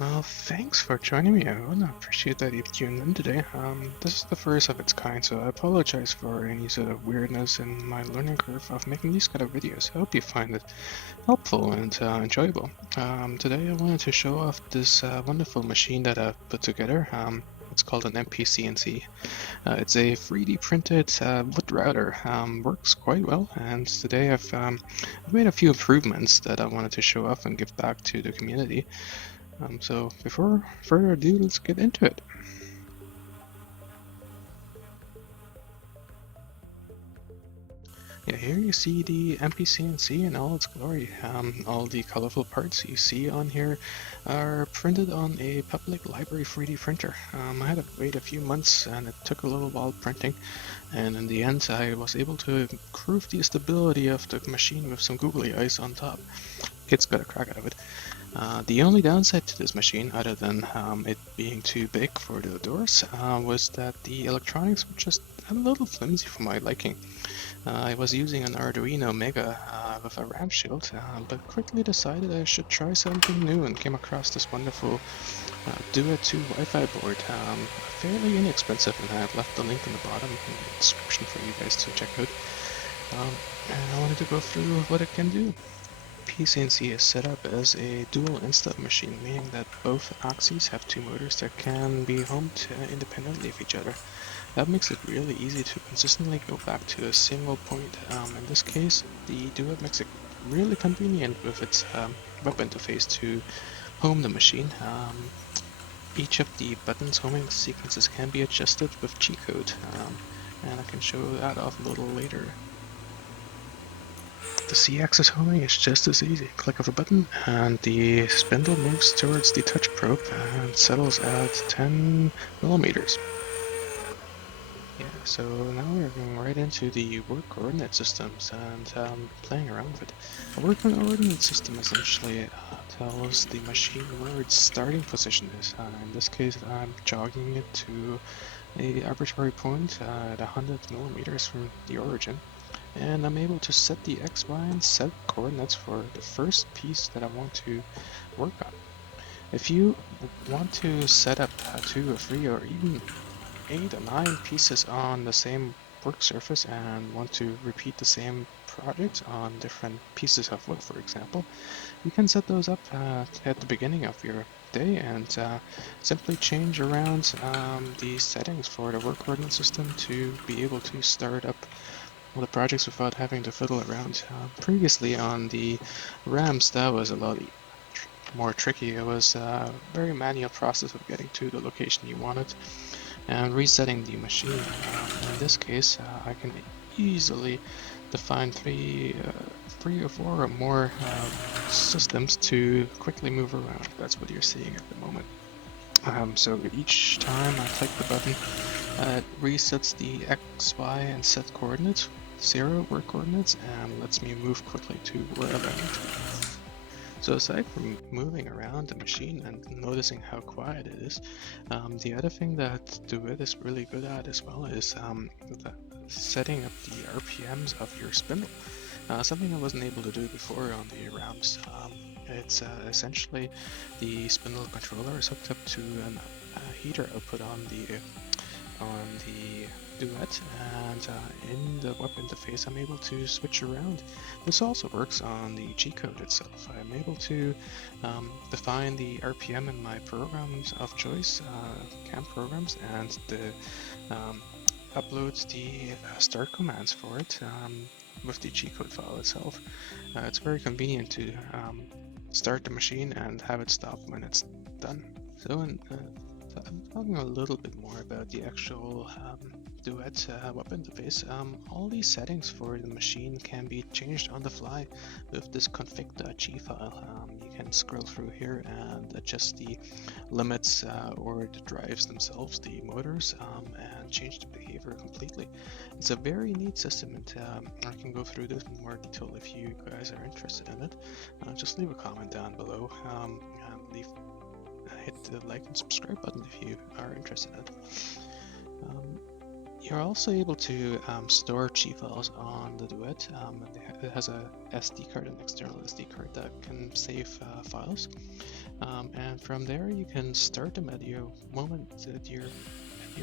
Well, thanks for joining me. I really appreciate that you've tuned in today. This is the first of its kind, so I apologize for any sort of weirdness in my learning curve of making these kind of videos. I hope you find it helpful and enjoyable. Today I wanted to show off this wonderful machine that I've put together. It's called an MPCNC. It's a 3D printed wood router. Works quite well, and today I've made a few improvements that I wanted to show off and give back to the community. So before further ado, let's get into it. Yeah, here you see the MPCNC in all its glory. All the colorful parts you see on here are printed on a public library 3D printer. I had to wait a few months and it took a little while printing, and in the end I was able to improve the stability of the machine with some googly eyes on top. Kids got a crack out of it. The only downside to this machine, other than it being too big for the doors, was that the electronics were just a little flimsy for my liking. I was using an Arduino Mega with a RAM shield, but quickly decided I should try something new and came across this wonderful Duet 2 Wi-Fi board, fairly inexpensive, and I've left the link in the bottom in the description for you guys to check out. And I wanted to go through what it can do. PCNC is set up as a dual instep machine, meaning that both axes have two motors that can be homed independently of each other. That makes it really easy to consistently go back to a single point. In this case, the Duet makes it really convenient with its web interface to home the machine. Each of the buttons homing sequences can be adjusted with G-code, and I can show that off a little later. The Z-axis homing is just as easy. Click of a button and the spindle moves towards the touch probe and settles at 10 millimeters. Yeah, so now we're going right into the work coordinate systems and playing around with it. A work coordinate system essentially tells the machine where its starting position is. In this case, I'm jogging it to a arbitrary point at 100 millimeters from the origin, and I'm able to set the X, Y, and Z coordinates for the first piece that I want to work on. If you want to set up 2 or 3 or even 8 or 9 pieces on the same work surface and want to repeat the same project on different pieces of wood, for example, you can set those up at the beginning of your day and simply change around the settings for the work coordinate system to be able to start up all the projects without having to fiddle around. Previously on the RAMs, that was a lot more tricky. It was a very manual process of getting to the location you wanted and resetting the machine. In this case, I can easily define three or four or more systems to quickly move around. That's what you're seeing at the moment. So each time I click the button, it resets the X, Y, and Z coordinates, 0 work coordinates, and lets me move quickly to wherever I need to. So aside from moving around the machine and noticing how quiet it is, the other thing that Duet is really good at as well is setting up the RPMs of your spindle. Something I wasn't able to do before on the RAMs. It's essentially the spindle controller is hooked up to a heater output on the Duet, and in the web interface I'm able to switch around. This also works on the G-code itself. I'm able to define the RPM in my programs of choice, CAM programs, and upload the start commands for it with the G-code file itself. It's very convenient to start the machine and have it stop when it's done. So I'm talking a little bit more about the actual Duet web interface. All these settings for the machine can be changed on the fly with this config.g file. You can scroll through here and adjust the limits or the drives themselves, the motors, and change the behavior completely. It's a very neat system, and I can go through this in more detail if you guys are interested in it. Just leave a comment down below and hit the like and subscribe button if you are interested in it. You're also able to store G files on the Duet. It has a SD card, an external SD card that can save files. And from there, you can start them at your moment, at your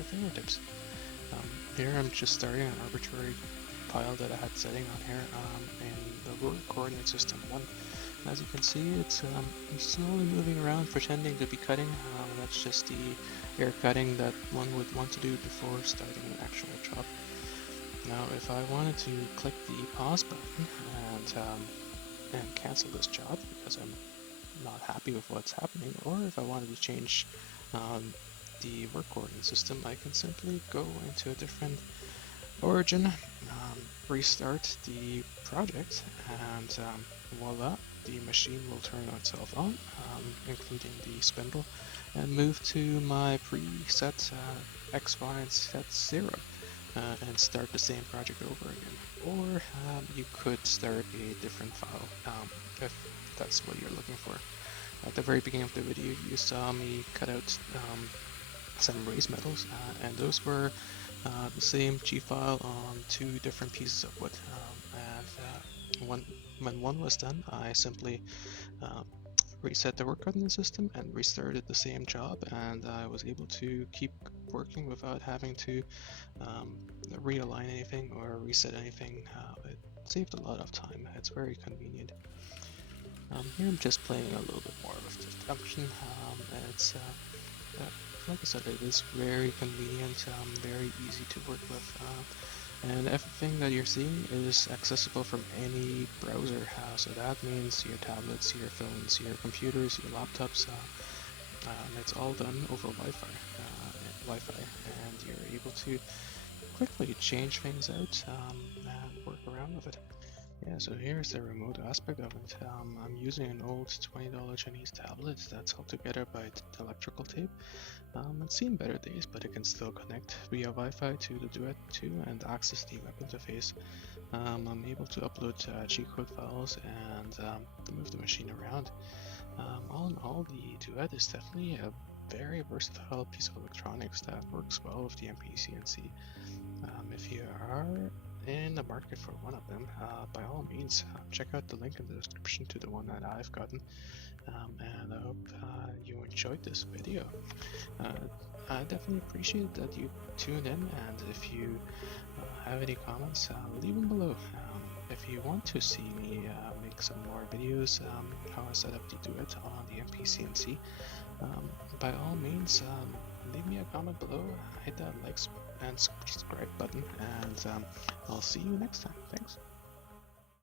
fingertips. Here, I'm just starting an arbitrary file that I had setting on here in the coordinate system 1. As you can see, it's I'm slowly moving around, pretending to be cutting. That's just the air cutting that one would want to do before starting an actual job. Now, if I wanted to click the pause button and cancel this job because I'm not happy with what's happening, or if I wanted to change the work coordinate system, I can simply go into a different origin, restart the project, and voila, the machine will turn itself on, including the spindle, and move to my preset X, Y, and Z 0, and start the same project over again. Or you could start a different file if that's what you're looking for. At the very beginning of the video, you saw me cut out some raised metals, and those were the same G file on 2 different pieces of wood. When one was done, I simply reset the work coordinate system and restarted the same job, and I was able to keep working without having to realign anything or reset anything. It saved a lot of time. It's very convenient. Here I'm just playing a little bit more with the function. It's like I said, it is very convenient, very easy to work with, and everything that you're seeing is accessible from any browser. So that means your tablets, your phones, your computers, your laptops. It's all done over Wi-Fi, and you're able to quickly change things out and work around with it. Yeah, so here's the remote aspect of it. I'm using an old $20 Chinese tablet that's held together by electrical tape. It's seen better days, but it can still connect via Wi-Fi to the Duet 2 and access the web interface. I'm able to upload G-code files and move the machine around. All in all, the Duet is definitely a very versatile piece of electronics that works well with the MPCNC. If you are in the market for one of them, by all means, check out the link in the description to the one that I've gotten. And I hope you enjoyed this video. I definitely appreciate that you tuned in, and if you have any comments, leave them below. If you want to see me make some more videos, how I set up the Duet on the MPCNC, by all means, leave me a comment below, hit that like and subscribe button, and I'll see you next time. Thanks.